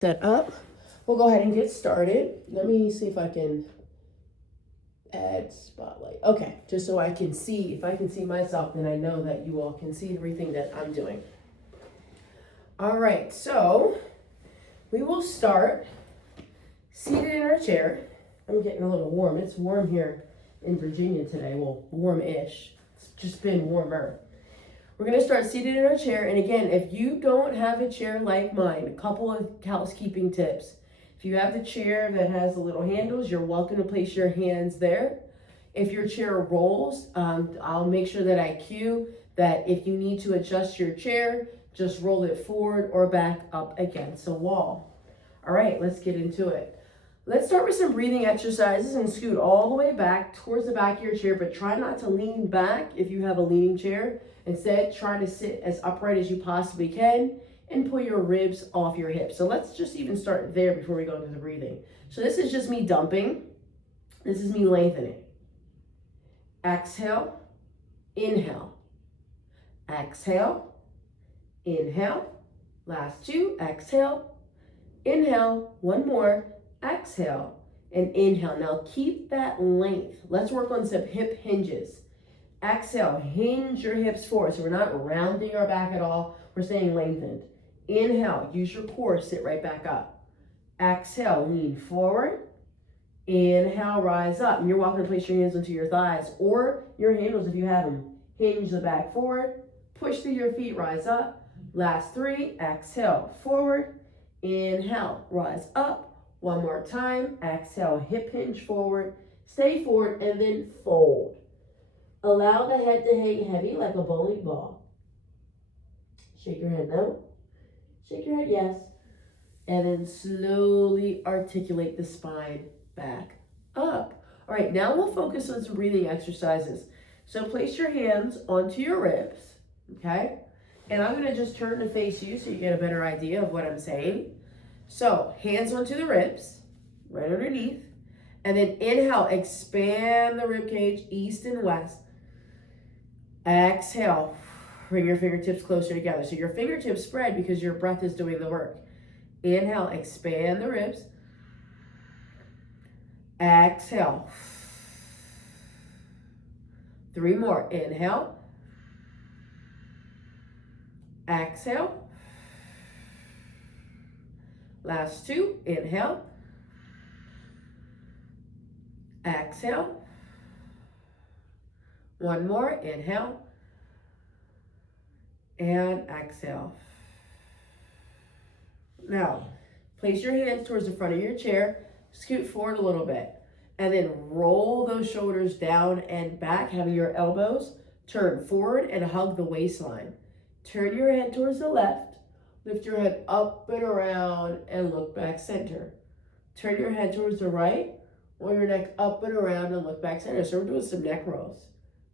Set up. We'll go ahead and get started. Let me see if I can add spotlight. Okay, just so I can see. If I can see myself, then I know that you all can see everything that I'm doing. All right, so we will start seated in our chair. I'm getting a little warm. It's warm here in Virginia today. Well, warm-ish. It's just been warmer. We're going to start seated in our chair. And again, if you don't have a chair like mine, a couple of housekeeping tips. If you have the chair that has the little handles, you're welcome to place your hands there. If your chair rolls, I'll make sure that I cue that if you need to adjust your chair, just roll it forward or back up against a wall. All right, let's get into it. Let's start with some breathing exercises and scoot all the way back towards the back of your chair, but try not to lean back if you have a leaning chair. Instead, try to sit as upright as you possibly can and pull your ribs off your hips. So let's just even start there before we go into the breathing. So this is just me dumping. This is me lengthening. Exhale, inhale. Exhale, inhale. Last two, exhale, inhale. One more, exhale, and inhale. Now keep that length. Let's work on some hip hinges. Exhale, hinge your hips forward. So we're not rounding our back at all. We're staying lengthened. Inhale, use your core, sit right back up. Exhale, lean forward. Inhale, rise up. And you're welcome to place your hands onto your thighs or your handles if you have them. Hinge the back forward. Push through your feet, rise up. Last three, exhale, forward. Inhale, rise up. One more time. Exhale, hip hinge forward. Stay forward and then fold. Allow the head to hang heavy like a bowling ball. Shake your head no. Shake your head yes. And then slowly articulate the spine back up. All right, now we'll focus on some breathing exercises. So place your hands onto your ribs, okay? And I'm gonna just turn to face you so you get a better idea of what I'm saying. So hands onto the ribs, right underneath. And then inhale, expand the rib cage east and west. Exhale, bring your fingertips closer together. So your fingertips spread because your breath is doing the work. Inhale, expand the ribs. Exhale. Three more. Inhale. Exhale. Last two. Inhale. Exhale. One more, inhale, and exhale. Now, place your hands towards the front of your chair, scoot forward a little bit, and then roll those shoulders down and back, having your elbows turn forward and hug the waistline. Turn your head towards the left, lift your head up and around, and look back center. Turn your head towards the right, roll your neck up and around, and look back center. So we're doing some neck rolls.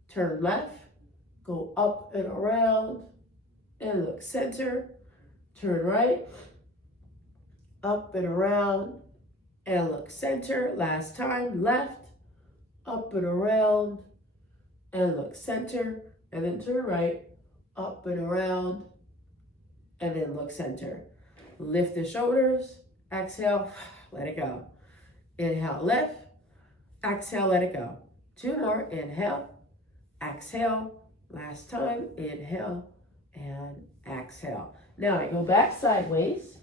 Turn left, go up and around, and look center. Turn right, up and around, and look center. Last time, left, up and around, and look center. And then turn right, up and around, and then look center. Lift the shoulders, exhale, let it go. Inhale, lift, exhale, let it go. Two more, inhale. Exhale, last time, inhale, and exhale. Now I go back sideways.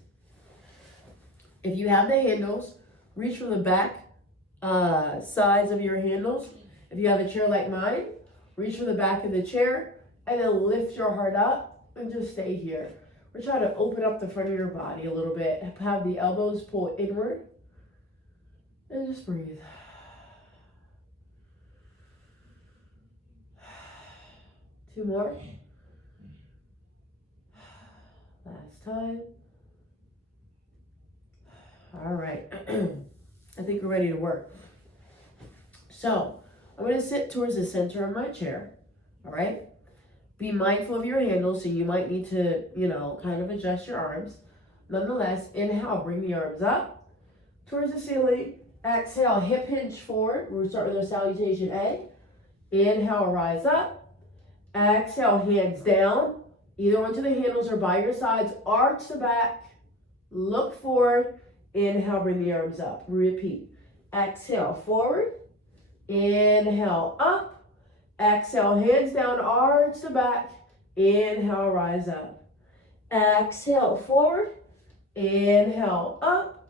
If you have the handles, reach from the back sides of your handles. If you have a chair like mine, reach from the back of the chair and then lift your heart up and just stay here. We're trying to open up the front of your body a little bit. Have the elbows pull inward and just breathe. Two more. Last time. All right. I think we're ready to work. So I'm going to sit towards the center of my chair. All right. Be mindful of your handles, so you might need to, kind of adjust your arms. Nonetheless, inhale, bring the arms up towards the ceiling. Exhale, hip hinge forward. We'll start with our salutation A. Inhale, rise up. Exhale, hands down, either onto the handles or by your sides. Arch the back, look forward, inhale, bring the arms up. Repeat. Exhale, forward, inhale, up. Exhale, hands down, arch the back. Inhale, rise up. Exhale, forward, inhale, up.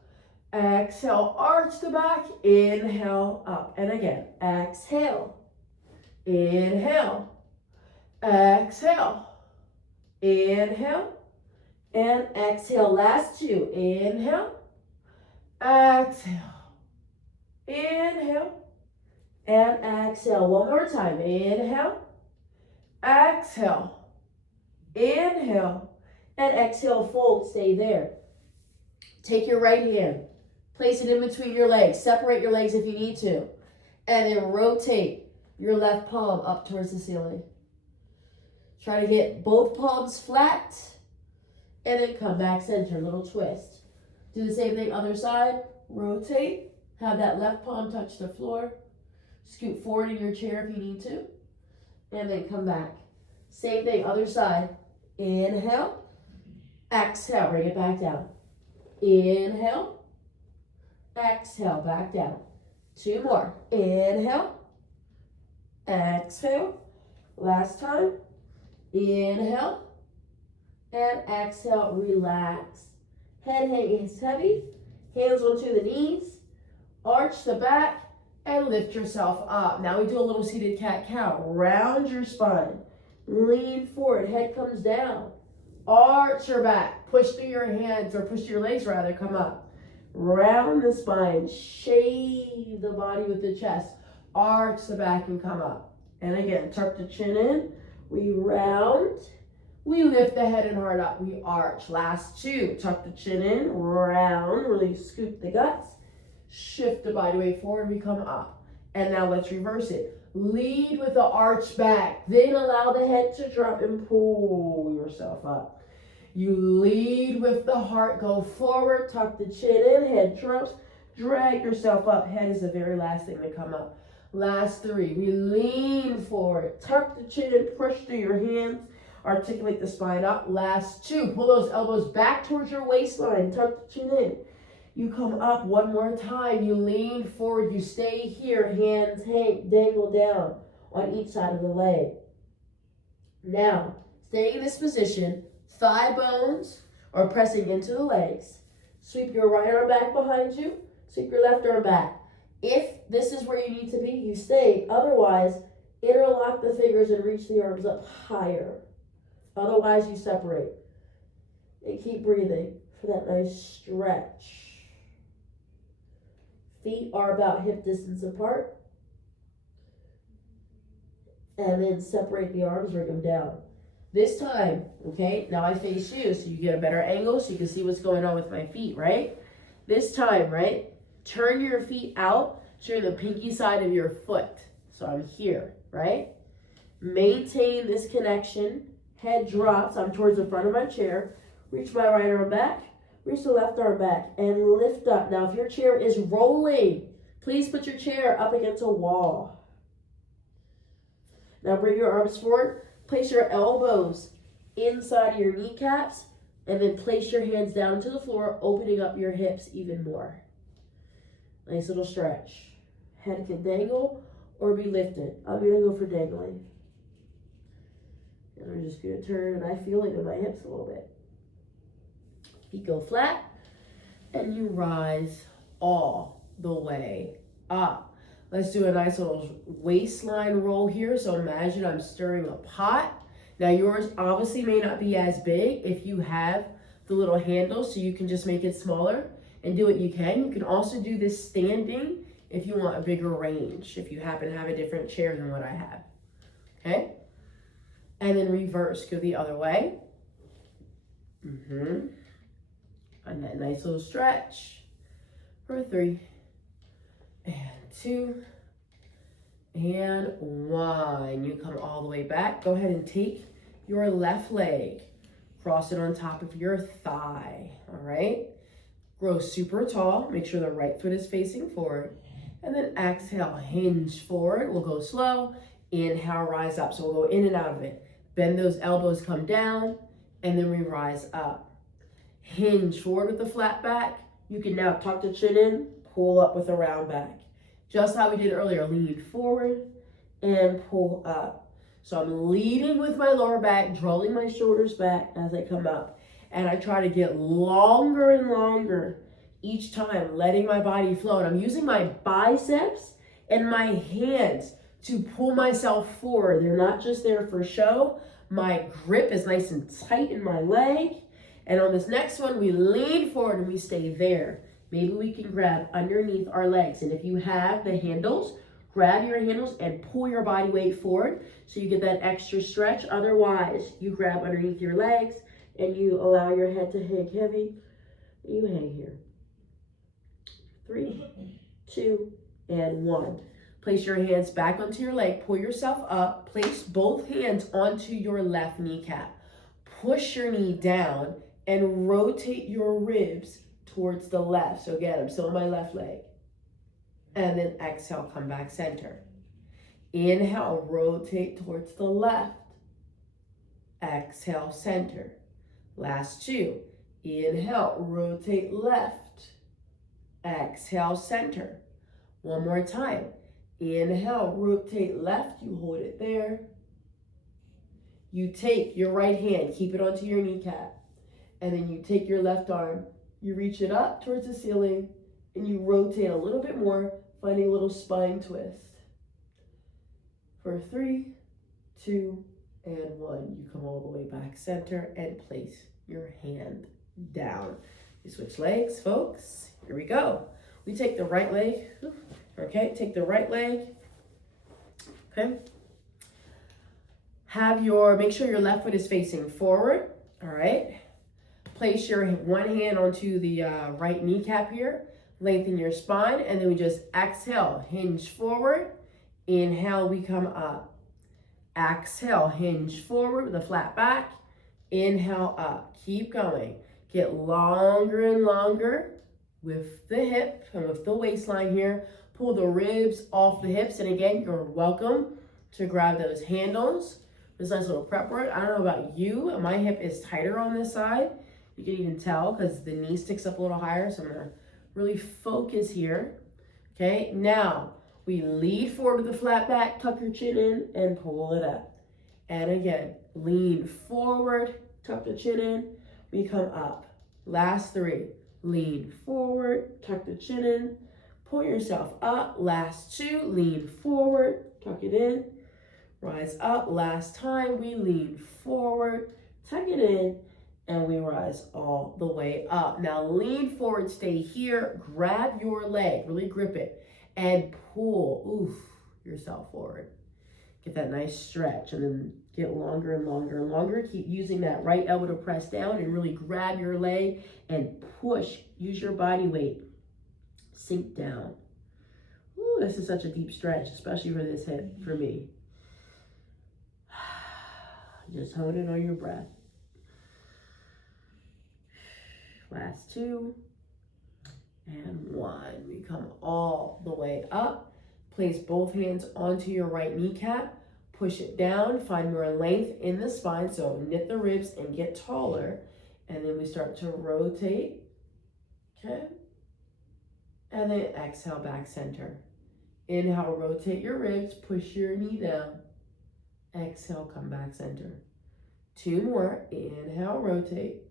Exhale, arch the back. Inhale, up. And again, exhale, inhale, exhale, inhale, and exhale. Last two. Inhale, exhale, inhale, and exhale. One more time. Inhale, exhale, inhale, and exhale. Fold. Stay there. Take your right hand, place it in between your legs. Separate your legs if you need to, and then rotate your left palm up towards the ceiling. Try to get both palms flat, and then come back center, little twist. Do the same thing other side, rotate, have that left palm touch the floor, scoot forward in your chair if you need to, and then come back. Same thing, other side, inhale, exhale, bring it back down. Inhale, exhale, back down. Two more, inhale, exhale, last time, inhale, and exhale, relax. Head hangs heavy, hands onto the knees, arch the back, and lift yourself up. Now we do a little seated cat-cow. Round your spine, lean forward, head comes down, arch your back, push through your hands, or push your legs rather, come up. Round the spine, shave the body with the chest, arch the back and come up. And again, tuck the chin in, we round, we lift the head and heart up, we arch. Last two, tuck the chin in, round, really scoop the guts, shift the body weight forward, we come up. And now let's reverse it. Lead with the arch back, then allow the head to drop and pull yourself up. You lead with the heart, go forward, tuck the chin in, head drops, drag yourself up. Head is the very last thing to come up. Last three, we lean forward, tuck the chin in, push through your hands, articulate the spine up. Last two, pull those elbows back towards your waistline, tuck the chin in. You come up one more time, you lean forward, you stay here, hands hang, dangle down on each side of the leg. Now, staying in this position, thigh bones are pressing into the legs. Sweep your right arm back behind you, sweep your left arm back. If this is where you need to be, you stay. Otherwise, interlock the fingers and reach the arms up higher. Otherwise, you separate. And keep breathing for that nice stretch. Feet are about hip distance apart. And then separate the arms, bring them down. This time, okay, now I face you so you get a better angle so you can see what's going on with my feet, right? This time, right, turn your feet out to the pinky side of your foot. So I'm here, right? Maintain this connection. Head drops. I'm towards the front of my chair. Reach my right arm back. Reach the left arm back and lift up. Now, if your chair is rolling, please put your chair up against a wall. Now, bring your arms forward. Place your elbows inside of your kneecaps and then place your hands down to the floor, opening up your hips even more. Nice little stretch. Head can dangle or be lifted. I'm going to go for dangling. And I'm just going to turn, and I feel it in my hips a little bit. Feet go flat, and you rise all the way up. Let's do a nice little waistline roll here. So imagine I'm stirring a pot. Now yours obviously may not be as big if you have the little handle, so you can just make it smaller and do what you can. You can also do this standing if you want a bigger range, if you happen to have a different chair than what I have, okay? And then reverse, go the other way. And that nice little stretch for 3, and 2, and 1. You come all the way back. Go ahead and take your left leg, cross it on top of your thigh, all right? Grow super tall. Make sure the right foot is facing forward. And then exhale, hinge forward. We'll go slow. Inhale, rise up. So we'll go in and out of it. Bend those elbows, come down, and then we rise up. Hinge forward with the flat back. You can now tuck the chin in, pull up with a round back. Just how we did earlier, lean forward and pull up. So I'm leading with my lower back, drawing my shoulders back as I come up. And I try to get longer and longer each time, letting my body flow. And I'm using my biceps and my hands to pull myself forward. They're not just there for show. My grip is nice and tight in my leg. And on this next one, we lean forward and we stay there. Maybe we can grab underneath our legs. And if you have the handles, grab your handles and pull your body weight forward so you get that extra stretch. Otherwise, you grab underneath your legs and you allow your head to hang heavy. You hang here. 3, 2, and 1. Place your hands back onto your leg. Pull yourself up. Place both hands onto your left kneecap. Push your knee down and rotate your ribs towards the left. So again, I'm still on my left leg. And then exhale, come back center. Inhale, rotate towards the left. Exhale, center. Last 2. Inhale, rotate left. Exhale, center. One more time. Inhale, rotate left. You hold it there. You take your right hand, keep it onto your kneecap. And then you take your left arm, you reach it up towards the ceiling, and you rotate a little bit more, finding a little spine twist. For 3, 2, and 1. You come all the way back center and place your hand down. You switch legs, folks. Here we go. We take the right leg. Okay, take the right leg. Okay. Make sure your left foot is facing forward. All right. Place your one hand onto the right kneecap here. Lengthen your spine, and then we just exhale, hinge forward. Inhale, we come up. Exhale, hinge forward with a flat back. Inhale, up. Keep going. Get longer and longer with the hip and with the waistline here. Pull the ribs off the hips, and again, you're welcome to grab those handles. This nice little prep work. I don't know about you, my hip is tighter on this side. You can even tell because the knee sticks up a little higher, so I'm gonna really focus here. Okay, now we lead forward with the flat back, tuck your chin in and pull it up. And again, lean forward, tuck the chin in, we come up. Last 3, lean forward, tuck the chin in, pull yourself up. Last 2, lean forward, tuck it in, rise up. Last time, we lean forward, tuck it in, and we rise all the way up. Now lean forward, stay here, grab your leg, really grip it, and pull yourself forward. Get that nice stretch, and then get longer and longer and longer. Keep using that right elbow to press down and really grab your leg and push. Use your body weight. Sink down. Ooh, this is such a deep stretch, especially for this hip, for me. Just hone in on your breath. Last 2, and 1. We come all the way up. Place both hands onto your right kneecap. Push it down. Find more length in the spine. So knit the ribs and get taller. And then we start to rotate. Okay. And then exhale, back center. Inhale, rotate your ribs. Push your knee down. Exhale, come back center. 2 more. Inhale, rotate.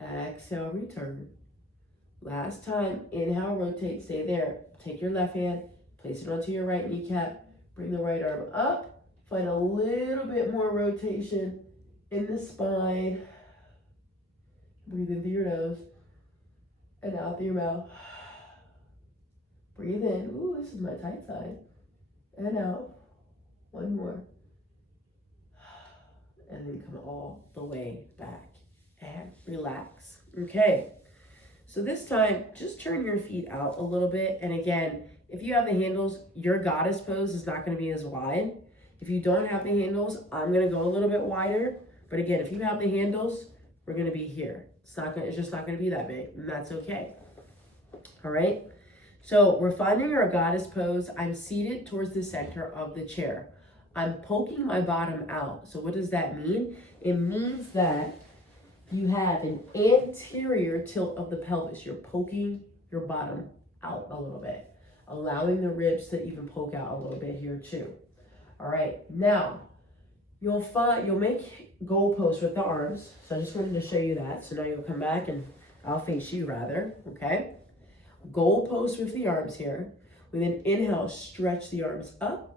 Exhale, return. Last time, inhale, rotate, stay there. Take your left hand, place it onto your right kneecap, bring the right arm up, find a little bit more rotation in the spine. Breathe in through your nose and out through your mouth. Breathe in. Ooh, this is my tight side. And out. 1 more. And then come all the way back. And relax. Okay, so this time just turn your feet out a little bit, and again, if you have the handles, your goddess pose is not going to be as wide. If you don't have the handles, I'm going to go a little bit wider, but again, if you have the handles, we're going to be here. It's just not going to be that big, and that's okay. All right, so we're finding our goddess pose. I'm seated towards the center of the chair. I'm poking my bottom out. So what does that mean? It means that you have an anterior tilt of the pelvis. You're poking your bottom out a little bit, allowing the ribs to even poke out a little bit here too. All right, now you'll make goalposts with the arms. So I just wanted to show you that. So now you'll come back and I'll face you rather, okay? Goalposts with the arms here. We then inhale, stretch the arms up.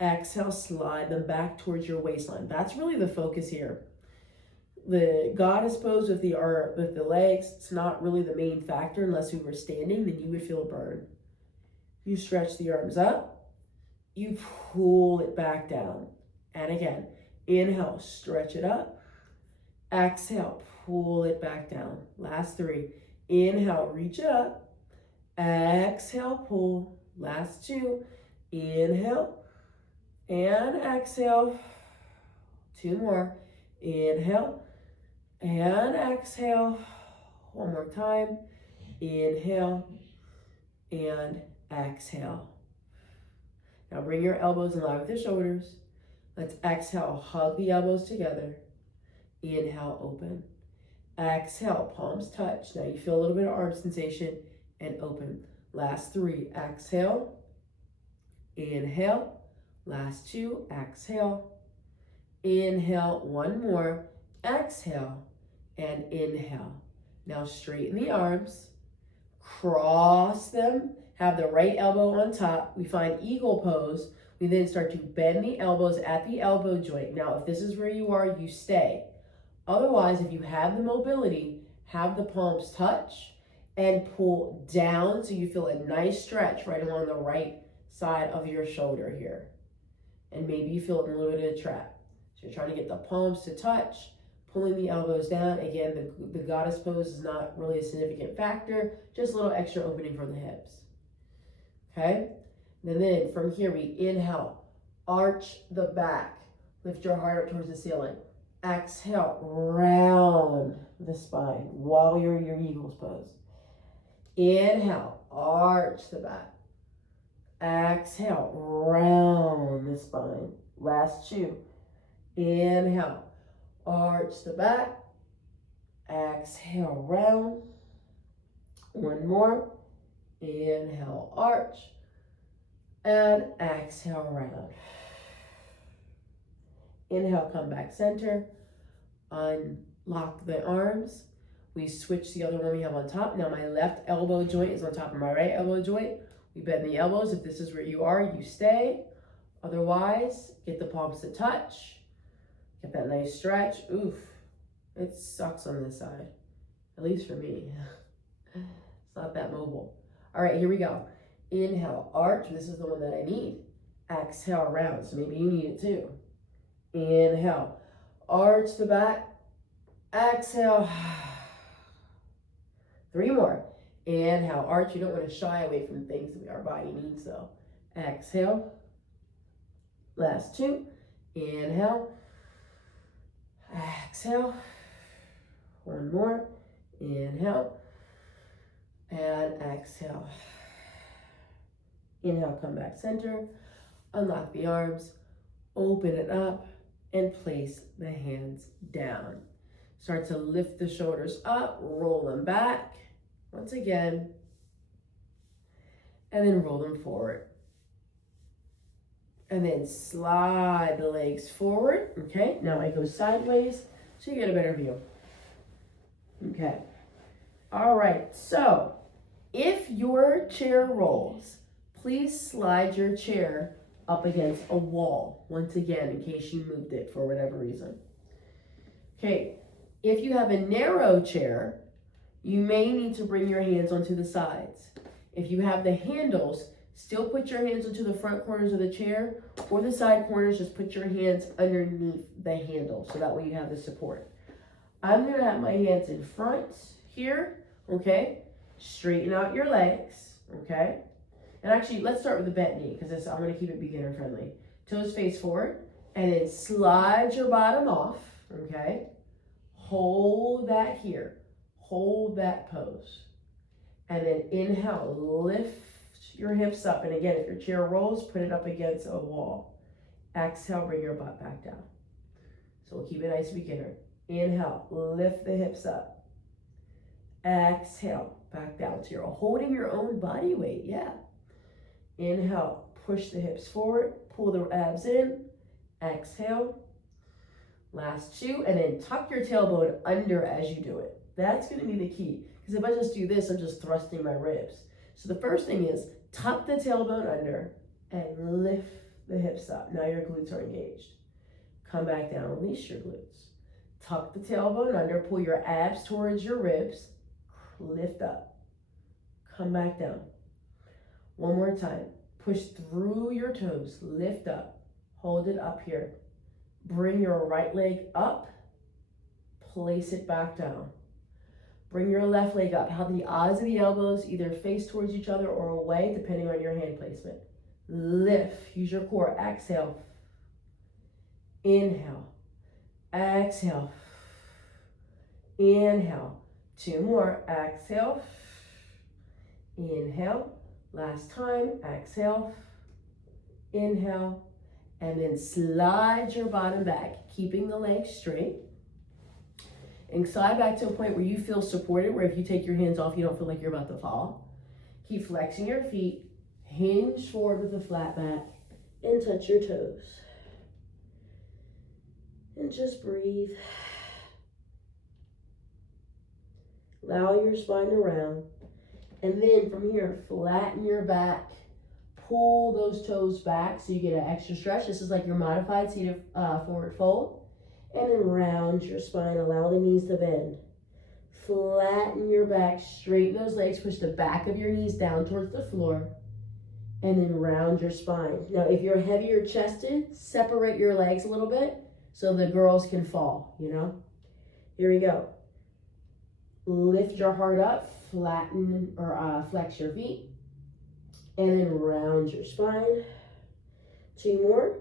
Exhale, slide them back towards your waistline. That's really the focus here. The goddess pose with the legs, it's not really the main factor unless we were standing, then you would feel a burn. You stretch the arms up, you pull it back down. And again, inhale, stretch it up. Exhale, pull it back down. Last 3. Inhale, reach it up. Exhale, pull. Last 2. Inhale and exhale. 2 more. Inhale and exhale. 1 more time. Inhale and exhale. Now bring your elbows in line with your shoulders. Let's exhale, hug the elbows together. Inhale, open. Exhale, palms touch. Now you feel a little bit of arm sensation and open. Last 3, exhale. Inhale. Last 2, exhale. Inhale, 1 more. Exhale and inhale. Now straighten the arms. Cross them. Have the right elbow on top. We find eagle pose. We then start to bend the elbows at the elbow joint. Now, if this is where you are, you stay. Otherwise, if you have the mobility, have the palms touch and pull down so you feel a nice stretch right along the right side of your shoulder here. And maybe you feel a little bit of a trap. So you're trying to get the palms to touch, pulling the elbows down. Again, the goddess pose is not really a significant factor, just a little extra opening from the hips. Okay? And then from here, we inhale, arch the back, lift your heart up towards the ceiling. Exhale, round the spine while you're in your eagle's pose. Inhale, arch the back. Exhale, round the spine. Last 2. Inhale, arch the back. Exhale, round. 1 more. Inhale, arch. And exhale, round. Inhale, come back center. Unlock the arms. We switch the other one we have on top. Now my left elbow joint is on top of my right elbow joint. We bend the elbows. If this is where you are, you stay. Otherwise, get the palms to touch. Get that nice stretch. Oof, it sucks on this side. At least for me. It's not that mobile. All right, here we go. Inhale, arch. This is the one that I need. Exhale, round. So maybe you need it too. Inhale, arch the back. Exhale. 3 more. Inhale, arch. You don't want to shy away from things that our body needs though. Exhale. Last 2. Inhale. Exhale. 1 more. Inhale. And exhale. Inhale, come back center. Unlock the arms. Open it up. And place the hands down. Start to lift the shoulders up. Roll them back. Once again. And then roll them forward. And then slide the legs forward. Okay, now I go sideways so you get a better view. Okay. All right, so if your chair rolls, please slide your chair up against a wall, once again, in case you moved it for whatever reason. Okay, if you have a narrow chair, you may need to bring your hands onto the sides. If you have the handles, still put your hands onto the front corners of the chair, or the side corners, just put your hands underneath the handle, so that way you have the support. I'm gonna have my hands in front here, okay? Straighten out your legs, okay? And actually, let's start with the bent knee, because I'm gonna keep it beginner friendly. Toes face forward, and then slide your bottom off, okay? Hold that here, hold that pose. And then inhale, lift your hips up. And again, if your chair rolls, put it up against a wall. Exhale, bring your butt back down. So we'll keep it nice beginner. Inhale, lift the hips up. Exhale, back down. So you're holding your own body weight, yeah. Inhale, push the hips forward, pull the abs in. Exhale. Last two, and then tuck your tailbone under as you do it. That's going to be the key, because if I just do this, I'm just thrusting my ribs. So the first thing is tuck the tailbone under and lift the hips up. Now your glutes are engaged. Come back down, release your glutes. Tuck the tailbone under, pull your abs towards your ribs, lift up. Come back down. One more time. Push through your toes, lift up. Hold it up here. Bring your right leg up, place it back down. Bring your left leg up. Have the odds of the elbows either face towards each other or away, depending on your hand placement. Lift, use your core. Exhale. Inhale. Exhale. Inhale. Two more. Exhale. Inhale. Last time. Exhale. Inhale. And then slide your bottom back, keeping the legs straight. And slide back to a point where you feel supported, where if you take your hands off, you don't feel like you're about to fall. Keep flexing your feet, hinge forward with a flat back, and touch your toes. And just breathe. Allow your spine to round. And then from here, flatten your back. Pull those toes back so you get an extra stretch. This is like your modified seated forward fold. And then round your spine. Allow the knees to bend. Flatten your back. Straighten those legs. Push the back of your knees down towards the floor. And then round your spine. Now, if you're heavier chested, separate your legs a little bit so the girls can fall, you know? Here we go. Lift your heart up. Flatten or flex your feet. And then round your spine. Two more.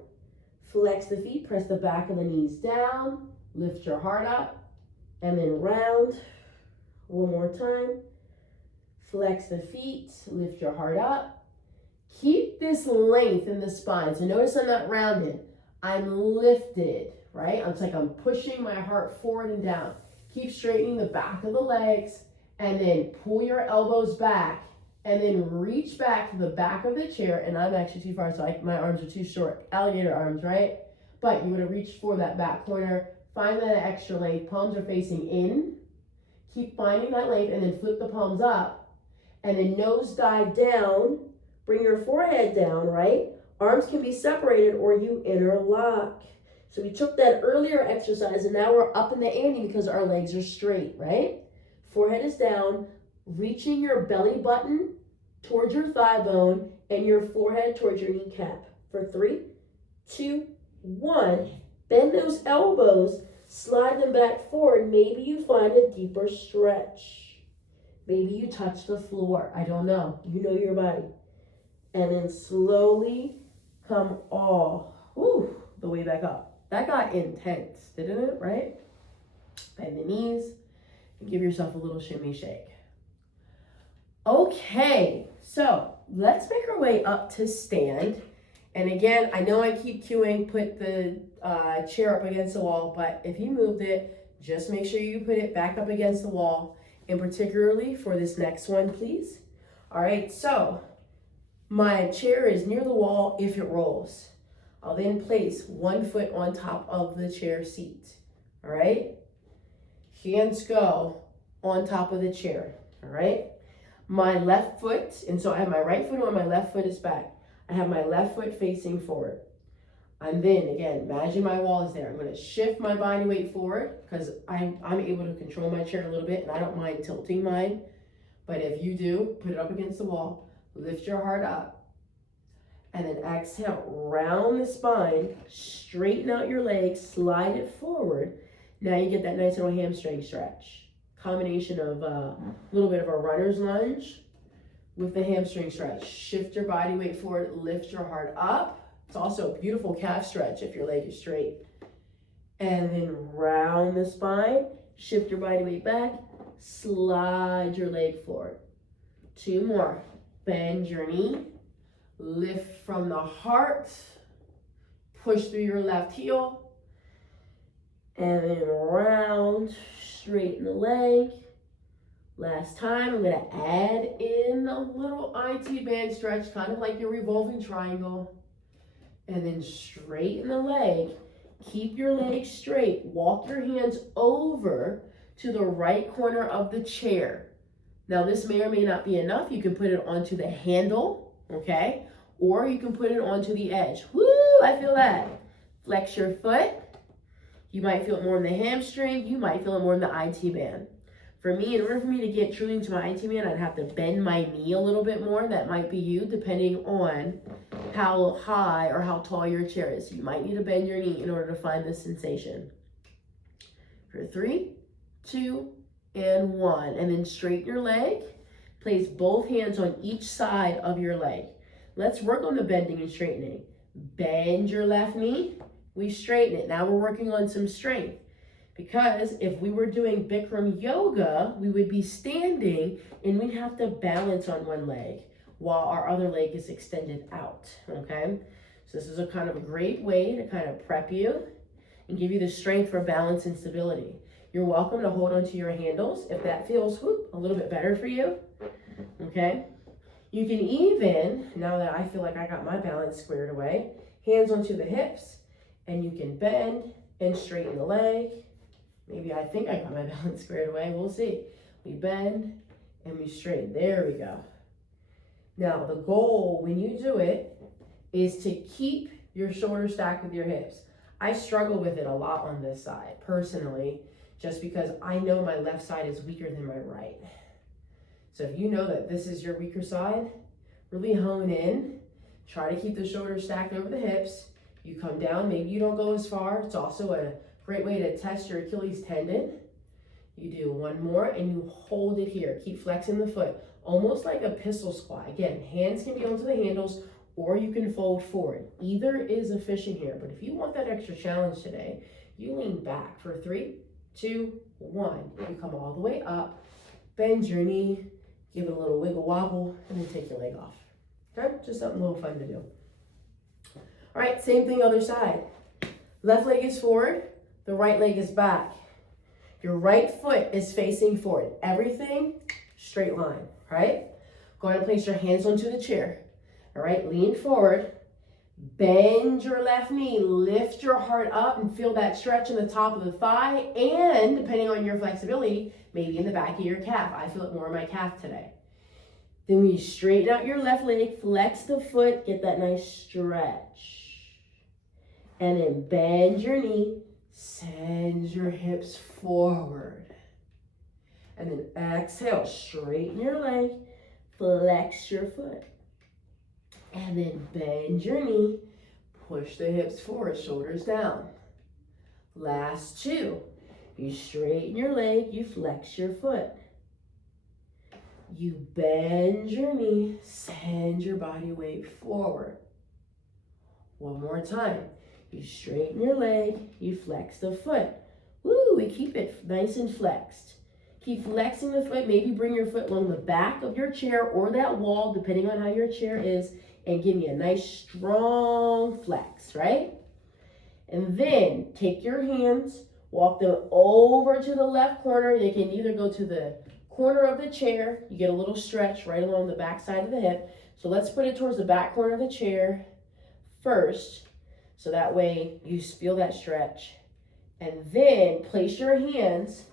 Flex the feet, press the back of the knees down. Lift your heart up. And then round. One more time. Flex the feet, lift your heart up. Keep this length in the spine. So notice I'm not rounded. I'm lifted, right? It's like I'm pushing my heart forward and down. Keep straightening the back of the legs. And then pull your elbows back. And then reach back to the back of the chair. And I'm actually too far, so my arms are too short. Alligator arms, right? But you want to reach for that back corner. Find that extra length. Palms are facing in. Keep finding that length, and then flip the palms up. And then nose dive down. Bring your forehead down, right? Arms can be separated, or you interlock. So we took that earlier exercise, and now we're up in the ante because our legs are straight, right? Forehead is down. Reaching your belly button towards your thigh bone and your forehead towards your kneecap. For 3, 2, 1. Bend those elbows, slide them back forward. Maybe you find a deeper stretch. Maybe you touch the floor. I don't know. You know your body. And then slowly come all the way back up. That got intense, didn't it? Right? Bend the knees and give yourself a little shimmy shake. Okay, so let's make our way up to stand. And again, I know I keep cueing, put the chair up against the wall, but if you moved it, just make sure you put it back up against the wall, and particularly for this next one, please. All right, so my chair is near the wall if it rolls. I'll then place one foot on top of the chair seat. All right, hands go on top of the chair. All right. My left foot, and so I have my right foot on, my left foot is back. I have my left foot facing forward. And then again, imagine my wall is there. I'm going to shift my body weight forward because I'm able to control my chair a little bit, and I don't mind tilting mine. But if you do, put it up against the wall, lift your heart up, and then exhale, round the spine, straighten out your legs, slide it forward. Now you get that nice little hamstring stretch. Combination of a little bit of a runner's lunge with the hamstring stretch. Shift your body weight forward, lift your heart up. It's also a beautiful calf stretch if your leg is straight. And then round the spine, shift your body weight back, slide your leg forward. 2 more. Bend your knee, lift from the heart, push through your left heel, And then round, straighten the leg. Last time, I'm gonna add in a little IT band stretch, kind of like your revolving triangle. And then straighten the leg. Keep your legs straight. Walk your hands over to the right corner of the chair. Now this may or may not be enough. You can put it onto the handle, okay? Or you can put it onto the edge. Woo, I feel that. Flex your foot. You might feel it more in the hamstring. You might feel it more in the IT band. For me, in order for me to get truly into my IT band, I'd have to bend my knee a little bit more. That might be you, depending on how high or how tall your chair is. You might need to bend your knee in order to find this sensation. For 3, 2, and 1. And then straighten your leg. Place both hands on each side of your leg. Let's work on the bending and straightening. Bend your left knee. We straighten it. Now we're working on some strength. Because if we were doing Bikram yoga, we would be standing and we'd have to balance on one leg while our other leg is extended out, okay? So this is a kind of a great way to kind of prep you and give you the strength for balance and stability. You're welcome to hold onto your handles if that feels a little bit better for you, okay? You can even, now that I feel like I got my balance squared away, hands onto the hips, and you can bend and straighten the leg. Maybe I think I got my balance squared away. We'll see. We bend and we straighten. There we go. Now, the goal when you do it is to keep your shoulders stacked with your hips. I struggle with it a lot on this side, personally, just because I know my left side is weaker than my right. So if you know that this is your weaker side, really hone in. Try to keep the shoulders stacked over the hips. You come down. Maybe you don't go as far. It's also a great way to test your Achilles tendon. You do one more and you hold it here. Keep flexing the foot, almost like a pistol squat. Again, hands can be onto the handles or you can fold forward. Either is efficient here, but if you want that extra challenge today, you lean back for 3, 2, 1. You come all the way up, bend your knee, give it a little wiggle wobble, and then take your leg off. Okay, just something a little fun to do. All right, same thing other side. Left leg is forward. The right leg is back. Your right foot is facing forward. Everything straight line, right? Go ahead and place your hands onto the chair. All right, lean forward. Bend your left knee. Lift your heart up and feel that stretch in the top of the thigh. And depending on your flexibility, maybe in the back of your calf. I feel it more in my calf today. Then we straighten out your left leg. Flex the foot. Get that nice stretch. And then bend your knee. Send your hips forward. And then exhale, straighten your leg, flex your foot. And then bend your knee, push the hips forward, shoulders down. Last 2. You straighten your leg, you flex your foot. You bend your knee, send your body weight forward. One more time. You straighten your leg, you flex the foot. Woo, we keep it nice and flexed. Keep flexing the foot. Maybe bring your foot along the back of your chair or that wall, depending on how your chair is, and give me a nice strong flex, right? And then take your hands, walk them over to the left corner. They can either go to the corner of the chair. You get a little stretch right along the back side of the hip. So let's put it towards the back corner of the chair first. So that way you feel that stretch. And then place your hands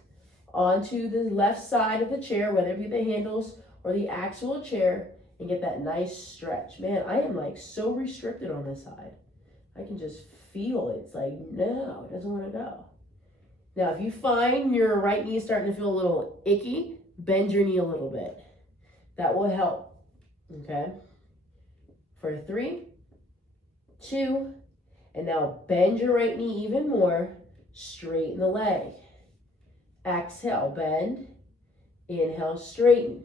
onto the left side of the chair, whether it be the handles or the actual chair, and get that nice stretch. Man, I am like so restricted on this side. I can just feel it. It's like, no, it doesn't want to go. Now, if you find your right knee starting to feel a little icky, bend your knee a little bit. That will help, okay? For 3, 2, and now bend your right knee even more. Straighten the leg. Exhale, bend. Inhale, straighten.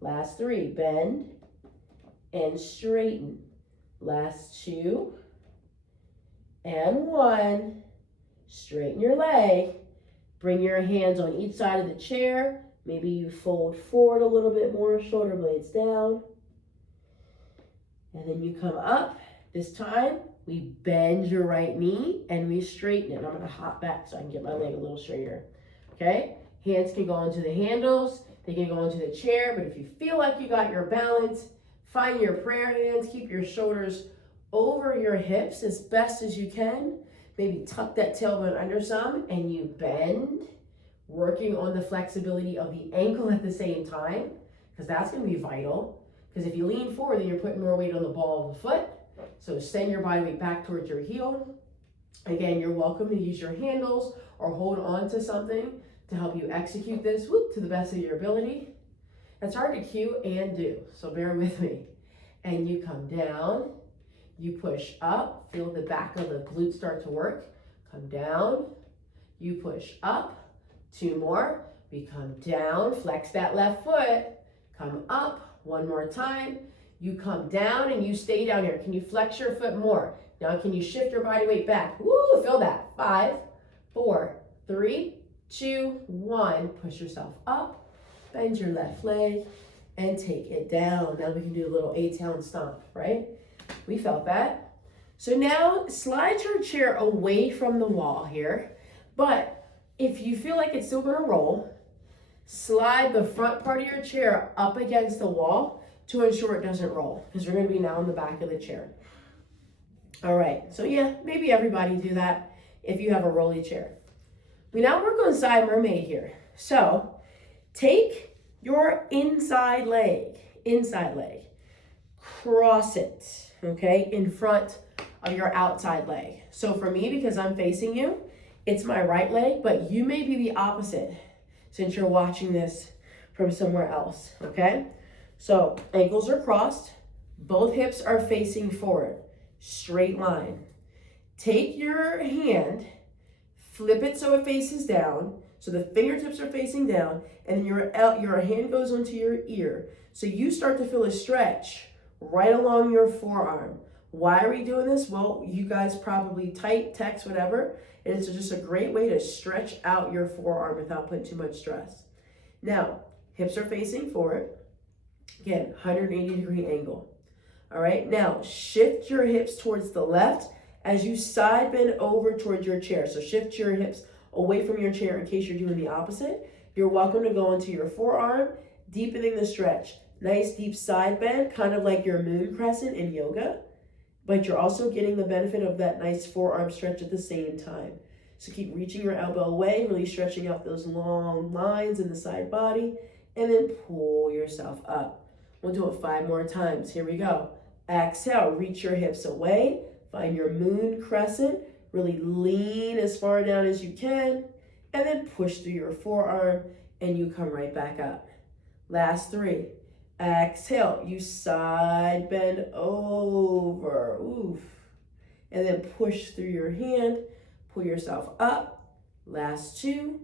Last 3, bend and straighten. Last 2 and 1. Straighten your leg. Bring your hands on each side of the chair. Maybe you fold forward a little bit more, shoulder blades down. And then you come up. This time, We bend your right knee and we straighten it. I'm gonna hop back so I can get my leg a little straighter. Okay? Hands can go into the handles, they can go into the chair, but if you feel like you got your balance, find your prayer hands, keep your shoulders over your hips as best as you can. Maybe tuck that tailbone under some and you bend, working on the flexibility of the ankle at the same time, because that's gonna be vital. Because if you lean forward, then you're putting more weight on the ball of the foot. So send your body weight back towards your heel. Again, you're welcome to use your handles or hold on to something to help you execute this to the best of your ability. It's hard to cue and do, so bear with me. And you come down, you push up, feel the back of the glute start to work. Come down, you push up, 2 more. We come down, flex that left foot, come up, 1 more time. You come down and you stay down here. Can you flex your foot more? Now can you shift your body weight back? Woo, feel that. 5, 4, 3, 2, 1. Push yourself up, bend your left leg, and take it down. Now we can do a little A-town stomp, right? We felt that. So now slide your chair away from the wall here. But if you feel like it's still gonna roll, slide the front part of your chair up against the wall to ensure it doesn't roll, because we're gonna be now in the back of the chair. All right, so yeah, maybe everybody do that if you have a rolly chair. We now work on side mermaid here. So take your inside leg, cross it, okay, in front of your outside leg. So for me, because I'm facing you, it's my right leg, but you may be the opposite since you're watching this from somewhere else, okay? So ankles are crossed, both hips are facing forward, straight line. Take your hand, flip it so it faces down, so the fingertips are facing down, and your hand goes onto your ear. So you start to feel a stretch right along your forearm. Why are we doing this? Well, you guys probably type, text, whatever, and it's just a great way to stretch out your forearm without putting too much stress. Now, hips are facing forward. Again, 180-degree angle. All right, now shift your hips towards the left as you side bend over towards your chair. So shift your hips away from your chair in case you're doing the opposite. You're welcome to go into your forearm, deepening the stretch. Nice deep side bend, kind of like your moon crescent in yoga, but you're also getting the benefit of that nice forearm stretch at the same time. So keep reaching your elbow away, really stretching out those long lines in the side body, and then pull yourself up. We'll do it 5 more times. Here we go. Exhale, reach your hips away. Find your moon crescent. Really lean as far down as you can. And then push through your forearm and you come right back up. Last 3. Exhale, you side bend over. Oof. And then push through your hand. Pull yourself up. Last 2.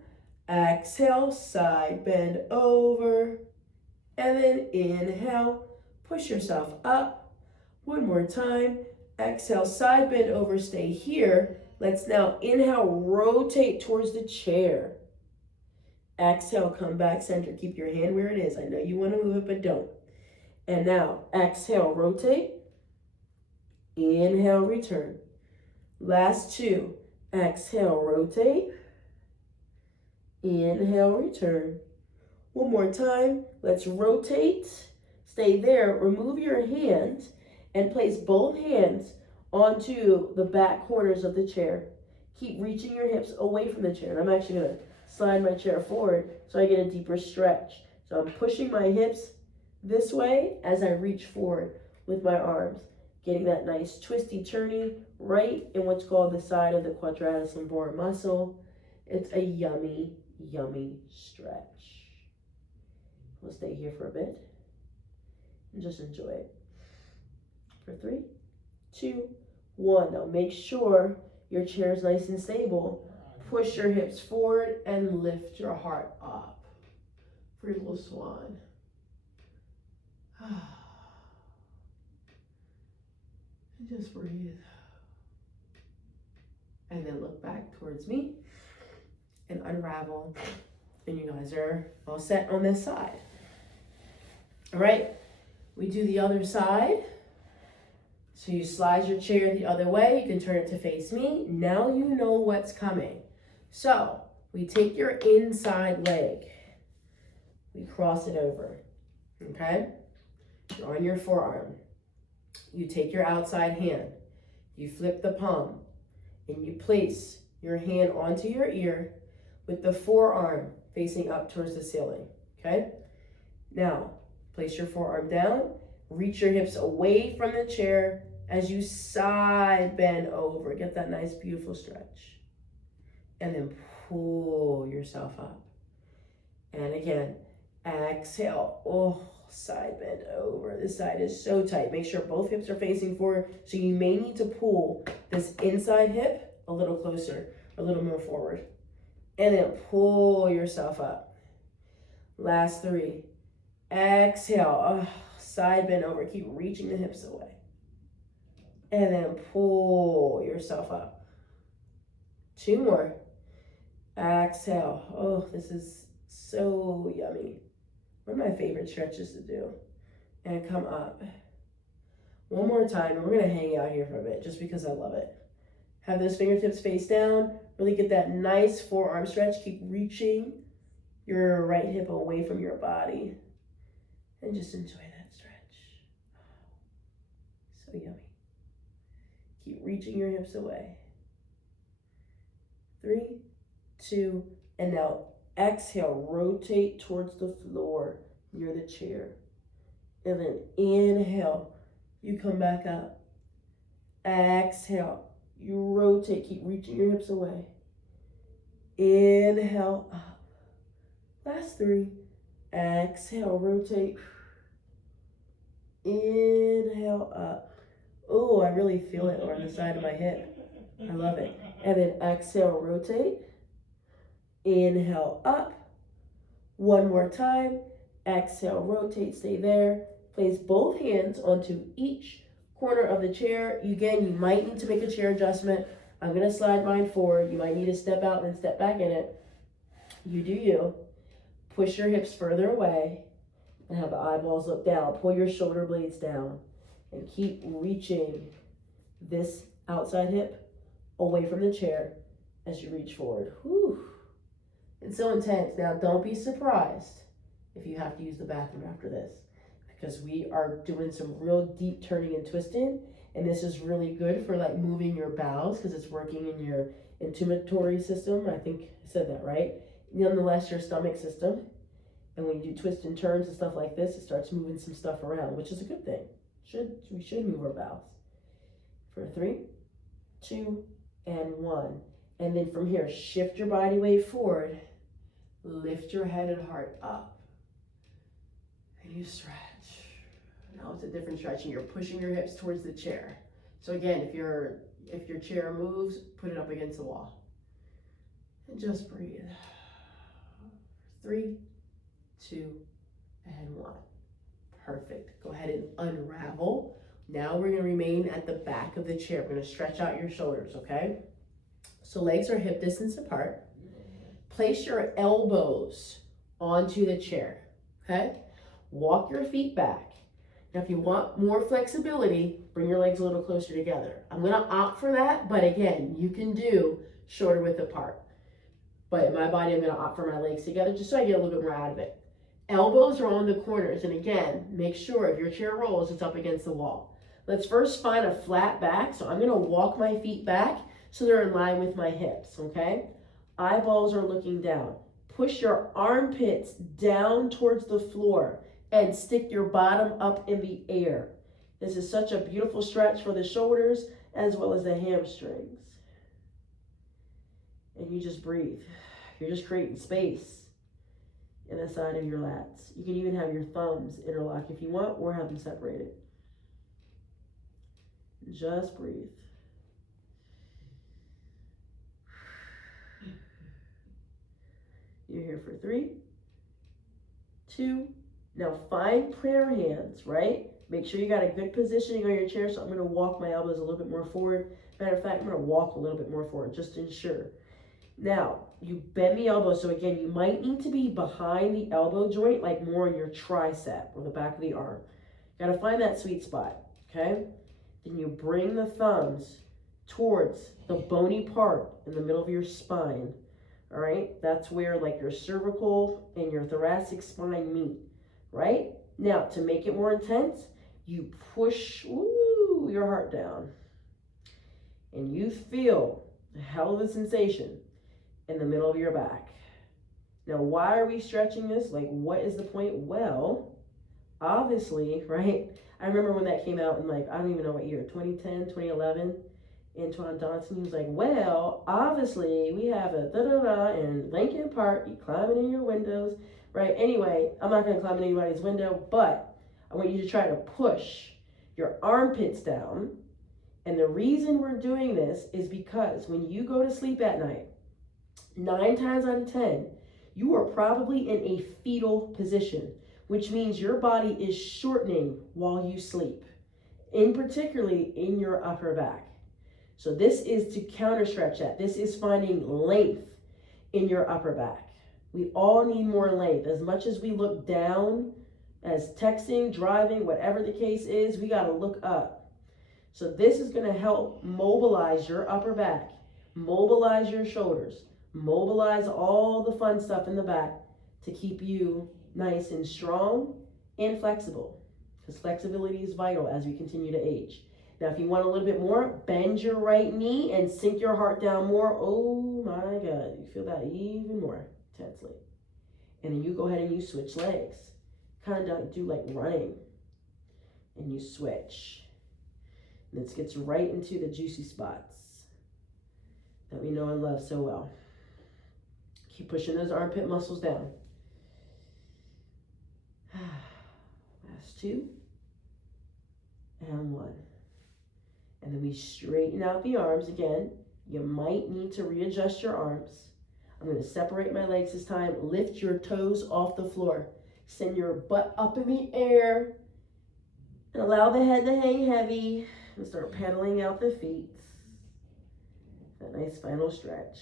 Exhale, side bend over. And then inhale, push yourself up. 1 more time. Exhale, side bend over, stay here. Let's now inhale, rotate towards the chair. Exhale, come back center. Keep your hand where it is. I know you want to move it, but don't. And now, exhale, rotate. Inhale, return. Last 2. Exhale, rotate. Inhale, return. 1 more time. Let's rotate. Stay there. Remove your hands and place both hands onto the back corners of the chair. Keep reaching your hips away from the chair. And I'm actually going to slide my chair forward so I get a deeper stretch. So I'm pushing my hips this way as I reach forward with my arms, getting that nice twisty turny right in what's called the side of the quadratus lumborum muscle. It's a yummy, yummy stretch. We'll stay here for a bit and just enjoy it. For 3, 2, 1. Now make sure your chair is nice and stable. Push your hips forward and lift your heart up. For your little swan. And just breathe. And then look back towards me and unravel. And you guys are all set on this side. All right, we do the other side. So you slide your chair the other way. You can turn it to face me. Now you know what's coming. So we take your inside leg. We cross it over. Okay? You're on your forearm. You take your outside hand. You flip the palm. And you place your hand onto your ear with the forearm facing up towards the ceiling. Okay? Now, place your forearm down. Reach your hips away from the chair as you side bend over. Get that nice, beautiful stretch. And then pull yourself up. And again, exhale. Oh, side bend over. This side is so tight. Make sure both hips are facing forward. So you may need to pull this inside hip a little closer, a little more forward. And then pull yourself up. Last 3. Exhale. Oh, side bend over. Keep reaching the hips away. And then pull yourself up. 2 more. Exhale. Oh, this is so yummy. One of my favorite stretches to do. And come up. One more time, and we're going to hang out here for a bit just because I love it. Have those fingertips face down. Really get that nice forearm stretch. Keep reaching your right hip away from your body. And just enjoy that stretch. So yummy. Keep reaching your hips away. 3, 2, and now exhale. Rotate towards the floor near the chair. And then inhale. You come back up. Exhale. You rotate. Keep reaching your hips away. Inhale up. Last 3. Exhale. Rotate. Inhale up. Oh, I really feel it on the side of my hip. I love it. And then exhale, rotate. Inhale up. One more time. Exhale, rotate, stay there. Place both hands onto each corner of the chair. Again, you might need to make a chair adjustment. I'm going to slide mine forward. You might need to step out and then step back in it. You do you. Push your hips further away and have the eyeballs look down. Pull your shoulder blades down and keep reaching this outside hip away from the chair as you reach forward. Whew. It's so intense. Now, don't be surprised if you have to use the bathroom after this, because we are doing some real deep turning and twisting, and this is really good for like moving your bowels because it's working in your intimatory system. I think I said that right. Nonetheless, your stomach system. And when you do twists and turns and stuff like this, it starts moving some stuff around, which is a good thing. We should move our bowels. For 3, 2, and 1. And then from here, shift your body weight forward. Lift your head and heart up. And you stretch. Now it's a different stretching. You're pushing your hips towards the chair. So again, if your chair moves, put it up against the wall. And just breathe. 3, 2, and 1. Perfect. Go ahead and unravel. Now we're going to remain at the back of the chair. We're going to stretch out your shoulders, okay? So legs are hip distance apart. Place your elbows onto the chair, okay? Walk your feet back. Now, if you want more flexibility, bring your legs a little closer together. I'm going to opt for that, but again, you can do shoulder width apart. But in my body, I'm going to opt for my legs together just so I get a little bit more out of it. Elbows are on the corners, and again, make sure if your chair rolls, it's up against the wall. Let's first find a flat back. So I'm going to walk my feet back so they're in line with my hips, okay? Eyeballs are looking down. Push your armpits down towards the floor and stick your bottom up in the air. This is such a beautiful stretch for the shoulders as well as the hamstrings. And you just breathe. You're just creating space in the side of your lats. You can even have your thumbs interlock if you want, or have them separated. Just breathe. You're here for 3, 2. Now find prayer hands, right? Make sure you got a good positioning on your chair. So I'm going to walk my elbows a little bit more forward. Matter of fact, I'm going to walk a little bit more forward just to ensure. Now, you bend the elbow. So again, you might need to be behind the elbow joint, like more on your tricep or the back of the arm. Got to find that sweet spot, okay? Then you bring the thumbs towards the bony part in the middle of your spine. All right, that's where like your cervical and your thoracic spine meet, right? Now, to make it more intense, you push your heart down. And you feel a hell of a sensation in the middle of your back. Now, why are we stretching this? Like, what is the point? Well, obviously, right? I remember when that came out in like, I don't even know what year, 2010, 2011. Antoine Johnson, he was like, well, obviously, we have a da-da-da in Lincoln Park. You climbing in your windows, right? Anyway, I'm not going to climb in anybody's window, but I want you to try to push your armpits down. And the reason we're doing this is because when you go to sleep at night, 9 times out of 10, you are probably in a fetal position, which means your body is shortening while you sleep, in particularly in your upper back. So this is to counter stretch that. This is finding length in your upper back. We all need more length. As much as we look down as texting, driving, whatever the case is, we got to look up. So this is going to help mobilize your upper back, mobilize your shoulders, mobilize all the fun stuff in the back to keep you nice and strong and flexible, because flexibility is vital as we continue to age. Now, if you want a little bit more, bend your right knee and sink your heart down more. Oh my God, you feel that even more intensely. And then you go ahead and you switch legs. Kind of do like running. And you switch. And this gets right into the juicy spots that we know and love so well. Keep pushing those armpit muscles down. Last 2. And 1. And then we straighten out the arms again. You might need to readjust your arms. I'm going to separate my legs this time. Lift your toes off the floor. Send your butt up in the air. And allow the head to hang heavy. And start pedaling out the feet. That nice final stretch.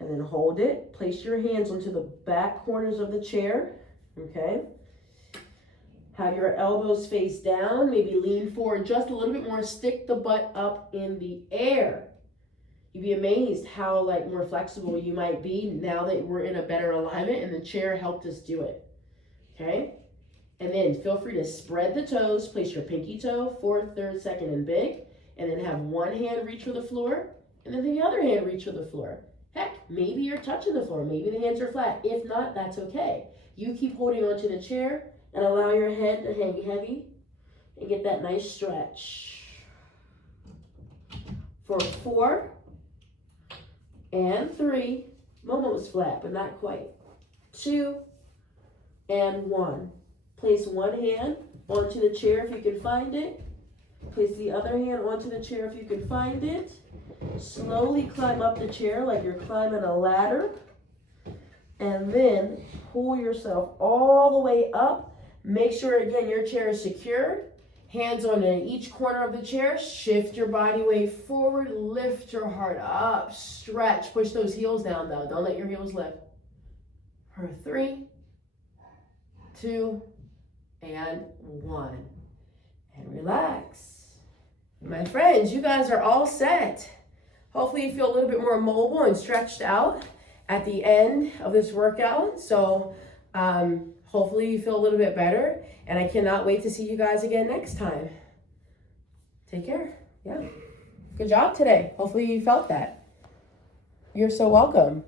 And then hold it. Place your hands onto the back corners of the chair. Okay. Have your elbows face down, maybe lean forward just a little bit more. Stick the butt up in the air. You'd be amazed how like more flexible you might be now that we're in a better alignment and the chair helped us do it. Okay? And then feel free to spread the toes. Place your pinky toe, 4th, 3rd, 2nd, and big. And then have one hand reach for the floor and then the other hand reach for the floor. Heck, maybe you're touching the floor. Maybe the hands are flat. If not, that's okay. You keep holding onto the chair and allow your head to hang heavy and get that nice stretch. For 4 and 3, almost flat, but not quite. 2 and 1. Place one hand onto the chair if you can find it. Place the other hand onto the chair if you can find it. Slowly climb up the chair like you're climbing a ladder. And then pull yourself all the way up. Make sure, again, your chair is secured. Hands on each corner of the chair. Shift your body weight forward. Lift your heart up. Stretch. Push those heels down, though. Don't let your heels lift. For 3, 2, and 1. And relax. My friends, you guys are all set. Hopefully you feel a little bit more mobile and stretched out at the end of this workout. So hopefully you feel a little bit better. And I cannot wait to see you guys again next time. Take care. Yeah. Good job today. Hopefully you felt that. You're so welcome.